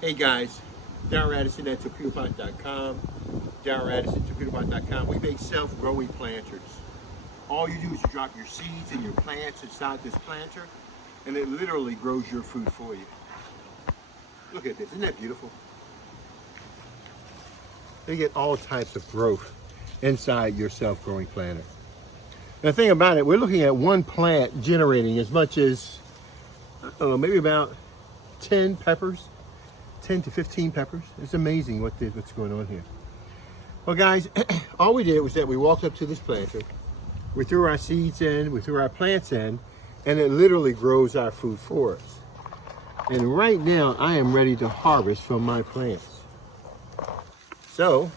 Hey guys, Darren Radisson at Torpedopot.com. Darren Radisson at Torpedopot.com. We make self-growing planters. All you do is you drop your seeds and your plants inside this planter, and it literally grows your food for you. Look at this, isn't that beautiful? They get all types of growth inside your self-growing planter. And the thing about it, we're looking at one plant generating as much as, I don't know, maybe about 10 peppers. 10 to 15 peppers. It's amazing what's going on here. Well guys, all we did was that we walked up to this planter, we threw our seeds in, we threw our plants in, and it literally grows our food for us. And right now I am ready to harvest from my plants. So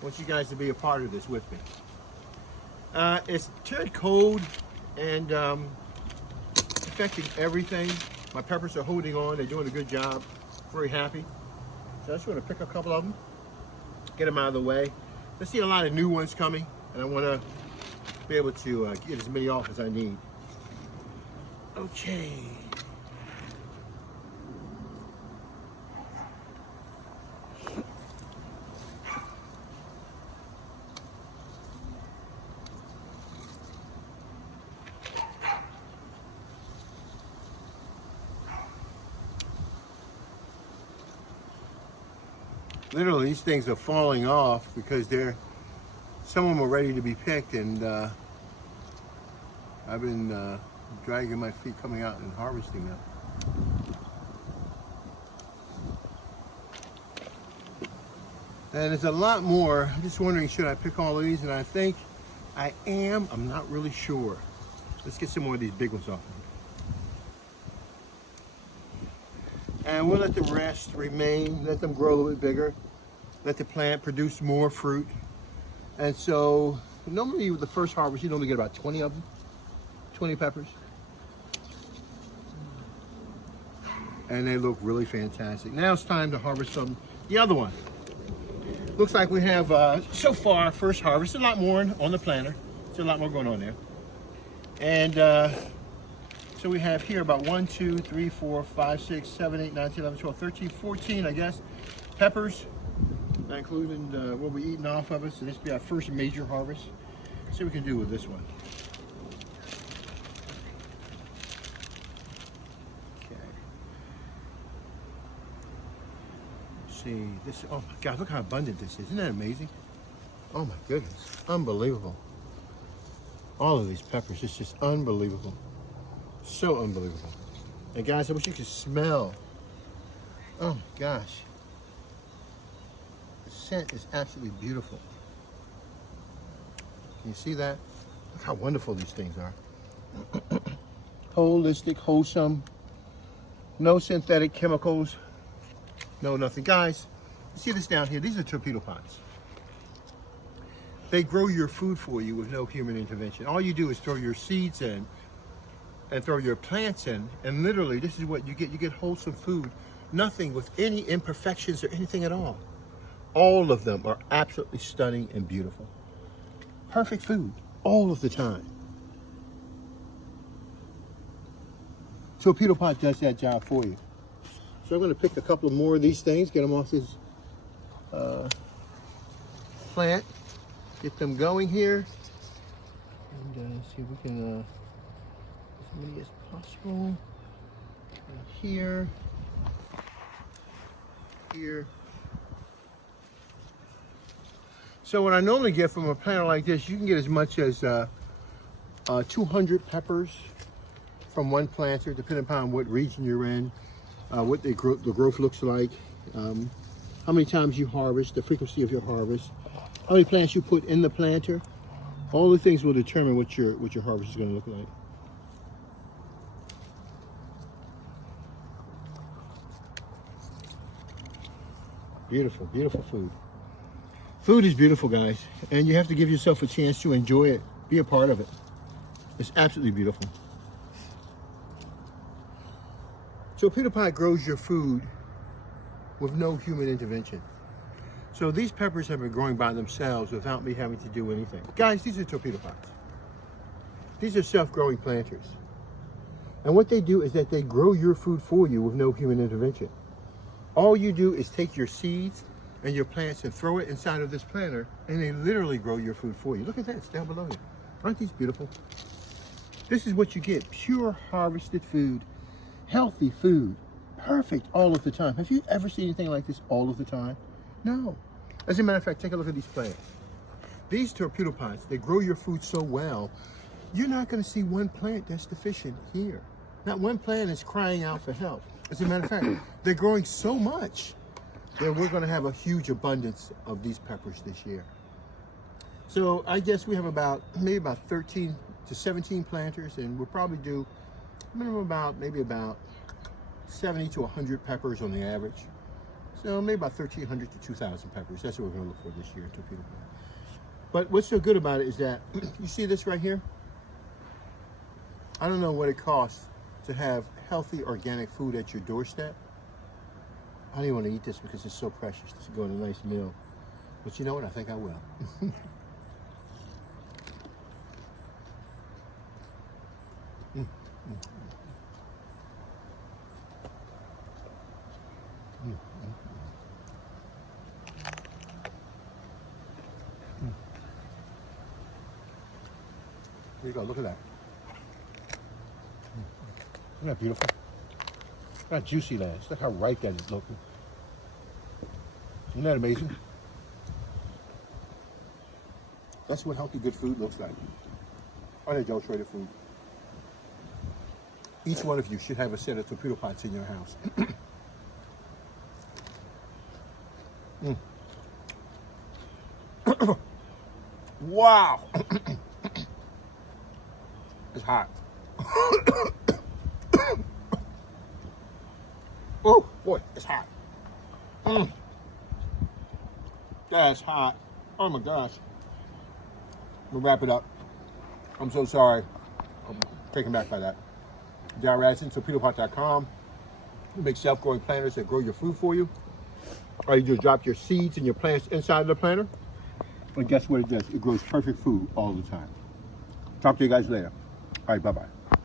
I want you guys to be a part of this with me. It's turned cold and affecting everything. My peppers are holding on, they're doing a good job. Very happy. So I just want to pick a couple of them, get them out of the way. I see a lot of new ones coming, and I want to be able to get as many off as I need. Okay. Literally, these things are falling off because some of them are ready to be picked, and I've been dragging my feet coming out and harvesting them. And there's a lot more. I'm just wondering, should I pick all of these? And I think I am. I'm not really sure. Let's get some more of these big ones off. And we'll let the rest remain, let them grow a little bit bigger, let the plant produce more fruit. And so normally with the first harvest, you normally get about 20 of them, 20 peppers. And they look really fantastic. Now it's time to harvest the other one. Looks like we have, so far, first harvest, a lot more on the planter. There's a lot more going on there. And so we have here about 1, 2, 3, 4, 5, 6, 7, 8, 9, 10, 11, 12, 13, 14, I guess, peppers, not including what we're eating off of it. So this will be our first major harvest. See what we can do with this one. Okay. Let's see, this, oh my God, look how abundant this is. Isn't that amazing? Oh my goodness, unbelievable. All of these peppers, it's just unbelievable. So unbelievable. And guys, I wish you could smell. Oh my gosh. The scent is absolutely beautiful. Can you see that? Look how wonderful these things are. Holistic, wholesome, no synthetic chemicals, no nothing. Guys, you see this down here? These are Torpedopots. They grow your food for you with no human intervention. All you do is throw your seeds in and throw your plants in, and literally this is what you get. You get wholesome food, nothing with any imperfections or anything at all. All of them are absolutely stunning and beautiful. Perfect food all of the time. Torpedopot does that job for you. So I'm going to pick a couple more of these things, get them off this plant, get them going here, and see if we can as many as possible. And here, here. So what I normally get from a planter like this, you can get as much as 200 peppers from one planter, depending upon what region you're in, what the growth looks like, how many times you harvest, the frequency of your harvest, how many plants you put in the planter. All the things will determine what your harvest is going to look like. Beautiful, beautiful food. Food is beautiful, guys, and you have to give yourself a chance to enjoy it, be a part of it. It's absolutely beautiful. Torpedopot grows your food with no human intervention. So these peppers have been growing by themselves without me having to do anything. Guys, these are Torpedopots. These are self-growing planters. And what they do is that they grow your food for you with no human intervention. All you do is take your seeds and your plants and throw it inside of this planter, and they literally grow your food for you. Look at that, it's down below you. Aren't these beautiful? This is what you get, pure harvested food, healthy food, perfect all of the time. Have you ever seen anything like this all of the time? No. As a matter of fact, take a look at these plants. These Torpedopots, they grow your food so well, you're not going to see one plant that's deficient here. Not one plant is crying out for help. As a matter of fact, they're growing so much that we're going to have a huge abundance of these peppers this year. So I guess we have maybe about 13 to 17 planters, and we'll probably do minimum maybe about 70 to 100 peppers on the average. So maybe about 1,300 to 2,000 peppers. That's what we're going to look for this year at Torpedopot. But what's so good about it is that, you see this right here? I don't know what it costs to have healthy organic food at your doorstep. I don't even want to eat this because it's so precious to go in a nice meal. But you know what? I think I will. There you go, look at that. Isn't that beautiful? Look how juicy that is. Look how ripe that is looking. Isn't that amazing? That's what healthy, good food looks like. Unadulterated food. Each one of you should have a set of Torpedopots in your house. Wow! It's hot. Oh boy, it's hot. That's hot. Oh my gosh. We'll wrap it up. I'm so sorry. I'm taken back by that. Darren Radson, Torpedopot.com. We make self-growing planters that grow your food for you. All you do is drop your seeds and your plants inside of the planter. And guess what it does? It grows perfect food all the time. Talk to you guys later. All right, bye-bye.